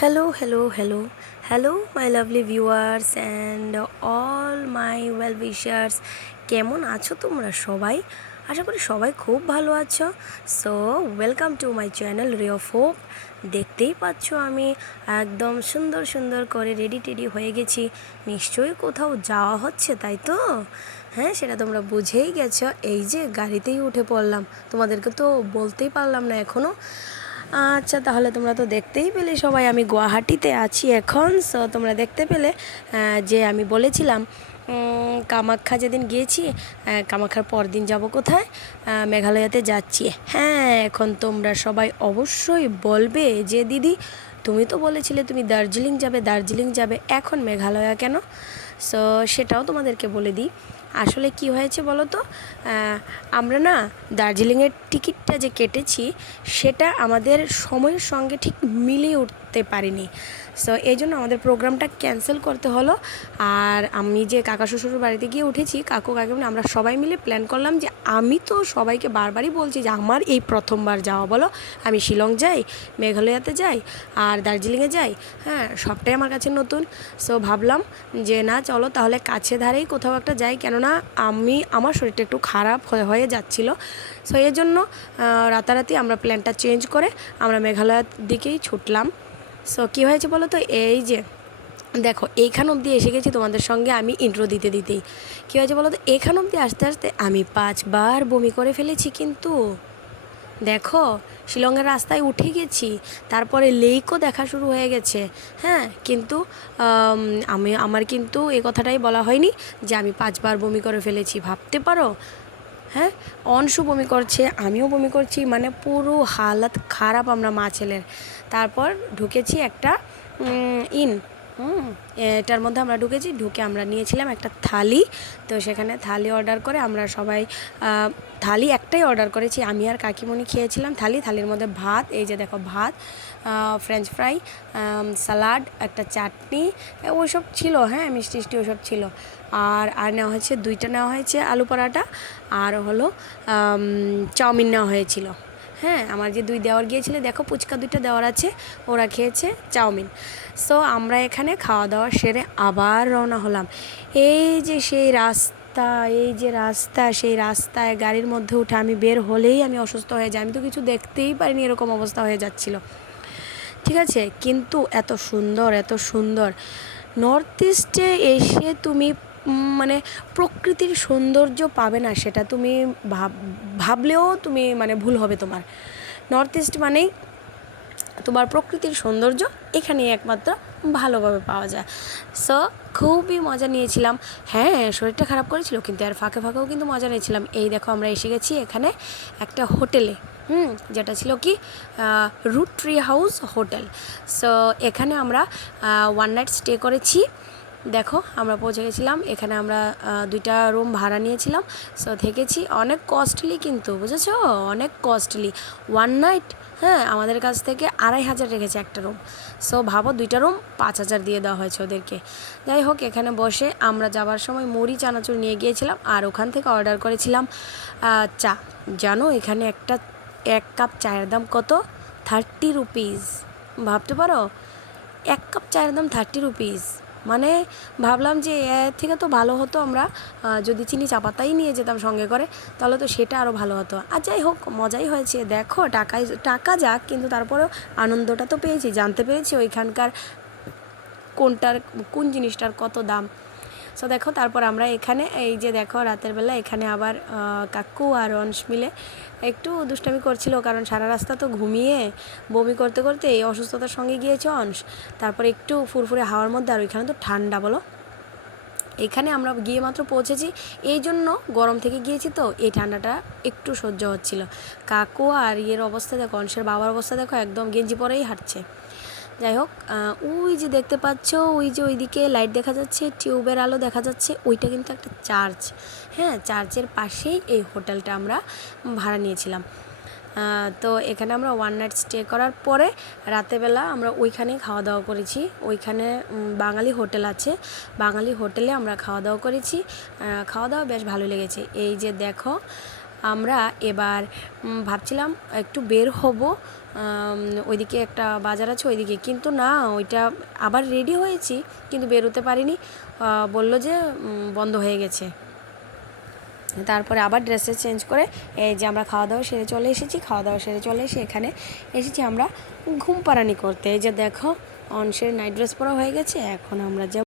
Hello, hello, hello, hello, my lovely viewers and all my well wishers. কেমন আছো তোমরা সবাই? আশা করি সবাই খুব ভালো আছো। So welcome to my channel রে অফ হোপ। দেখতেই পাচ্ছ আমি একদম সুন্দর সুন্দর করে রেডি হয়ে গেছি। নিশ্চয়ই কোথাও যাওয়া হচ্ছে, তাই তো? হ্যাঁ, সেটা তোমরা বুঝেই গেছো। এই যে গাড়িতেই উঠে পড়লাম, তোমাদেরকে তো বলতেই পারলাম না এখনও। আচ্ছা, তাহলে তোমরা তো দেখতেই পেলে সবাই আমি গুয়াহাটিতে আছি এখন। সো তোমরা দেখতে পেলে যে আমি বলেছিলাম কামাখ্যা যেদিন গিয়েছি, কামাখ্যার পর দিন যাব কোথায়? মেঘালয়াতে যাচ্ছি। হ্যাঁ, এখন তোমরা সবাই অবশ্যই বলবে যে দিদি তুমি তো বলেছিলে তুমি দার্জিলিং যাবে, এখন মেঘালয়া কেন? সো সেটাও তোমাদেরকে বলে দিই। আসলে কি হয়েছে বলো তো, আমরা না দার্জিলিংয়ের টিকিটটা যে কেটেছি সেটা আমাদের সময়ের সঙ্গে ঠিক মিলিয়ে উঠতে পারিনি। সো এই জন্য আমাদের প্রোগ্রামটা ক্যান্সেল করতে হলো। আর আমি যে কাকা শ্বশুর বাড়িতে গিয়ে উঠেছি, কাকু কাকিমা আমরা সবাই মিলে প্ল্যান করলাম যে আমি তো সবাইকে বারবারই বলছি যে আমার এই প্রথমবার যাওয়া, বলো আমি শিলং যাই, মেঘালয়াতে যাই আর দার্জিলিংয়ে যাই। হ্যাঁ, সবটাই আমার কাছে নতুন। সো ভাবলাম যে না, চলো তাহলে কাছে ধারেই কোথাও একটা যাই, কেননা আমার শরীরটা একটু খারাপ হয়ে যাচ্ছিলো। সো এই জন্য রাতারাতি আমরা প্ল্যানটা চেঞ্জ করে আমরা মেঘালয়ের দিকেই ছুটলাম। সো কী হয়েছে বলো তো, এই যে দেখো এইখান অবধি এসে গেছি তোমাদের সঙ্গে আমি ইন্ট্রো দিতেই কী হয়েছে বলো তো, এইখান অবধি আস্তে আস্তে আমি 5বার বমি করে ফেলেছি। কিন্তু দেখো শিলংয়ের রাস্তায় উঠে গেছি, তারপরে লেকও দেখা শুরু হয়ে গেছে। হ্যাঁ, কিন্তু আমার কিন্তু এই কথাটাই বলা হয়নি যে আমি 5বার বমি করে ফেলেছি, ভাবতে পারো। হ্যাঁ, অংশু বমি করছে, আমিও বমি করছি, মানে পুরো হালাত খারাপ আমরা মা ছেলের। তারপর ঢুকেছি একটা ইন এটার মধ্যে আমরা ঢুকে আমরা নিয়েছিলাম একটা থালি। তো সেখানে থালি অর্ডার করে আমরা সবাই থালি একটাই অর্ডার করেছি, আমি আর কাকিমণি খেয়েছিলাম থালির মধ্যে ভাত, এই যে দেখো ভাত, ফ্রেঞ্চ ফ্রাই, স্যালাড, একটা চাটনি, ওইসব ছিল। হ্যাঁ, মিষ্টি ওইসব ছিল। আর নেওয়া হয়েছে নেওয়া হয়েছে আলু পরাটা, আর হলো চাউমিন নেওয়া হয়েছিল। হ্যাঁ, আমার যে 2 দেওয়ার গিয়েছিল, দেখো পুচকা 2টা দেওয়ার আছে, ওরা খেয়েছে চাউমিন। সো আমরা এখানে খাওয়া দাওয়া সেরে আবার রওনা হলাম। এই যে সেই রাস্তা, সেই রাস্তায় গাড়ির মধ্যে উঠে আমি বের হলেই আমি অসুস্থ হয়ে যাই। আমি তো কিছু দেখতেই পারিনি, এরকম অবস্থা হয়ে যাচ্ছিল। ঠিক আছে, কিন্তু এত সুন্দর নর্থ ইস্টে এসে তুমি মানে প্রকৃতির সৌন্দর্য পাবে না, সেটা তুমি ভাবলেও তুমি মানে ভুল হবে তোমার। নর্থ ইস্ট মানেই তোমার প্রকৃতির সৌন্দর্য এখানেই একমাত্র ভালোভাবে পাওয়া যায়। সো খুবই মজা নিয়েছিলাম। হ্যাঁ, শরীরটা খারাপ করেছিল, কিন্তু এর ফাঁকেও কিন্তু মজা নিয়েছিলাম। এই দেখো আমরা এসে গেছি এখানে একটা হোটেলে, যেটা ছিল কি root tree house hotel. So এখানে আমরা 1 নাইট স্টে করেছি। দেখো আমরা পৌঁছে গেছিলাম এখানে, আমরা 2টা রুম ভাড়া নিয়েছিলাম। সো থেকেছি, অনেক কস্টলি কিন্তু, বুঝেছো, অনেক কস্টলি 1 নাইট। হ্যাঁ, আমাদের কাছ থেকে 2500 রেখেছে একটা রুম। সো ভাবো 2টা রুম 5000 দিয়ে দেওয়া হয়েছে ওদেরকে। যাই হোক, এখানে বসে আমরা যাবার সময় মুড়ি চানাচুর নিয়ে গিয়েছিলাম, আর ওখান থেকে অর্ডার করেছিলাম চা। জানো এখানে 1 কাপ চায়ের দাম কত? 30 রুপিস। ভাবতে পারো, 1 কাপ চায়ের দাম 30 রুপিস। মানে ভাবলাম যে এর থেকে তো ভালো হতো আমরা যদি চিনি চাপাতাই নিয়ে যেতাম সঙ্গে করে, তাহলে তো সেটা আরও ভালো হতো। আর যাই হোক, মজাই হয়েছে। দেখো টাকা যাক, কিন্তু তারপরেও আনন্দটা তো পেয়েছি, জানতে পেরেছি ওইখানকার কোন জিনিসটার কত দাম। সো দেখো, তারপর আমরা এখানে এই যে দেখো রাতের বেলা এখানে আবার কাকু আর অংশ মিলে একটু দুষ্টামি করছিল, কারণ সারা রাস্তা তো ঘুমিয়ে বমি করতে করতে এই অসুস্থতার সঙ্গে গিয়েছে অংশ। তারপর একটু ফুরফুরে হাওয়ার মধ্যে, আর ওইখানে তো ঠান্ডা, বলো। এখানে আমরা গিয়ে মাত্র পৌঁছেছি, এই জন্য গরম থেকে গিয়েছি তো এই ঠান্ডাটা একটু সহ্য হচ্ছিল। কাকু আর অবস্থা দেখো, অংশের বাবার অবস্থা দেখো, একদম গেঞ্জি পরেই হাঁটছে। যাই হোক, ওই যে দেখতে পাচ্ছ, ওই যে ওইদিকে লাইট দেখা যাচ্ছে, টিউবের আলো দেখা যাচ্ছে, ওইটা কিন্তু একটা চার্চ। হ্যাঁ, চার্চের পাশেই এই হোটেলটা আমরা ভাড়া নিয়েছিলাম। তো এখানে আমরা 1 নাইট স্টে করার পরে রাতেরবেলা আমরা ওইখানেই খাওয়া দাওয়া করেছি। ওইখানে বাঙালি হোটেল আছে, বাঙালি হোটেলে আমরা খাওয়া দাওয়া করেছি। খাওয়া দাওয়া বেশ ভালো লেগেছে। এই যে দেখো আমরা এবার ভাবছিলাম একটু বের হব, ওইদিকে একটা বাজার আছে ওইদিকে, কিন্তু না, ওইটা আবার রেডি হয়েছি কিন্তু বেরোতে পারিনি, বলল যে বন্ধ হয়ে গেছে। তারপরে আবার ড্রেসে চেঞ্জ করে এই যে আমরা খাওয়া দাওয়া সেরে চলে এসেছি, খাওয়া দাওয়া সেরে চলে এসে এখানে এসেছি আমরা ঘুম পাড়ানি করতে। এই যে দেখো অংশের নাইট ড্রেস পরা হয়ে গেছে, এখন আমরা যাব